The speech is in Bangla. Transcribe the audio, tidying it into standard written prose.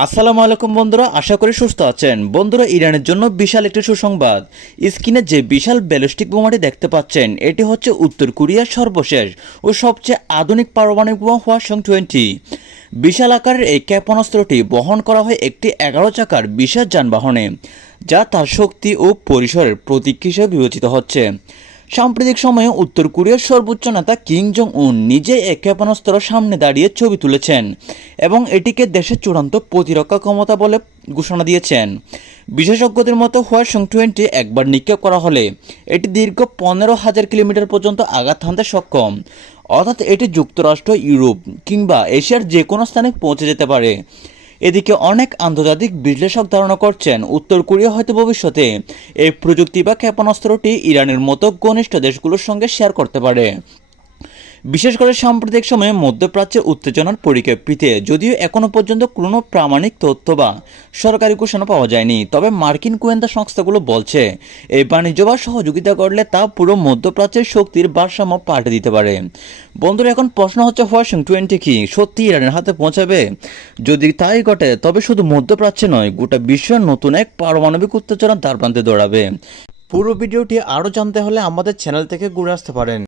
আসসালামু আলাইকুম বন্ধুরা, আশা করি সুস্থ আছেন। বন্ধুরা, ইরানের জন্য বিশাল একটি সুসংবাদ। স্ক্রিনে যে বিশাল ব্যালিস্টিক বোমাটি দেখতে পাচ্ছেন, এটি হচ্ছে উত্তর কোরিয়ার সর্বশেষ ও সবচেয়ে আধুনিক পারমাণবিক বোমা হওয়াসং-20। বিশাল আকারের এই ক্ষেপণাস্ত্রটি বহন করা হয় একটি 11 চাকার বিশাল যানবাহনে, যা তার শক্তি ও পরিসরের প্রতীক হিসেবে বিবেচিত হচ্ছে। সাম্প্রতিক সময়ে উত্তর কোরিয়ার সর্বোচ্চ নেতা কিম জং উন নিজে এই ক্ষেপণাস্ত্র সামনে দাঁড়িয়ে ছবি তুলেছেন এবং এটিকে দেশের চূড়ান্ত প্রতিরক্ষা ক্ষমতা বলে ঘোষণা দিয়েছেন। বিশেষজ্ঞদের মতো হওয়াসং-20 একবার নিক্ষেপ করা হলে এটি দীর্ঘ 15,000 কিলোমিটার পর্যন্ত আঘাত হানতে সক্ষম, অর্থাৎ এটি যুক্তরাষ্ট্র, ইউরোপ কিংবা এশিয়ার যে কোনো স্থানে পৌঁছে যেতে পারে। এদিকে অনেক আন্তর্জাতিক বিশ্লেষক ধারণা করছেন, উত্তর কোরিয়া হয়তো ভবিষ্যতে এই প্রযুক্তি বা ক্ষেপণাস্ত্রটি ইরানের মতো ঘনিষ্ঠ দেশগুলোর সঙ্গে শেয়ার করতে পারে। বিশেষ করে সাম্প্রতিক সময়ে মধ্যপ্রাচ্যের উত্তেজনার পরিপ্রেক্ষিতে যদিও এখনও পর্যন্ত কোনো প্রামাণিক তথ্য বা সরকারি ঘোষণা পাওয়া যায়নি, তবে মার্কিন গোয়েন্দা সংস্থাগুলো বলছে এই বাণিজ্য বা সহযোগিতা করলে তা পুরো মধ্যপ্রাচ্যের শক্তির ভারসাম্য পাল্টে দিতে পারে। বন্ধুরা, এখন প্রশ্ন হচ্ছে, হওয়াসং-20 কি সত্যি ইরানের হাতে পৌঁছাবে? যদি তাই ঘটে, তবে শুধু মধ্যপ্রাচ্যে নয়, গোটা বিশ্বের নতুন এক পারমাণবিক উত্তেজনার দ্বারপ্রান্তে দৌড়াবে। পুরো ভিডিওটি আরও জানতে হলে আমাদের চ্যানেল থেকে ঘুরে আসতে পারেন।